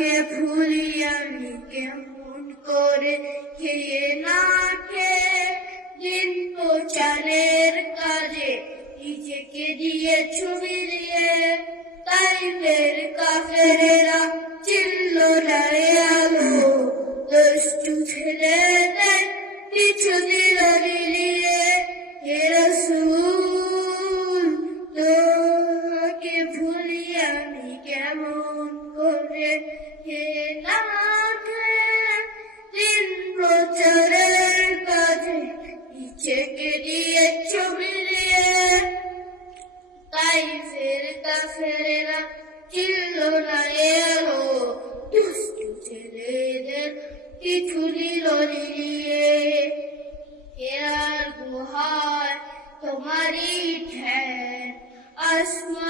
তোমাকে ভুলি আমি কেমন করে খেয়ে না খেয়ে দিন প্রচারের কাজে নিজেকে দিয়ে ছবিলিয়ে তাইফের কাফেরেরা চিল্ল আলো, দুষ্টু ছেলেদের কিছু দিল নিজেকে দিয়ে ছবি দিয়ে তাই ফের কাফেরেরা চিল্ল না এলো। দুষ্টু ছেলেদের কিছু দিল দিয়ে এরা গুহার তোমারই ঠ্যান আসমান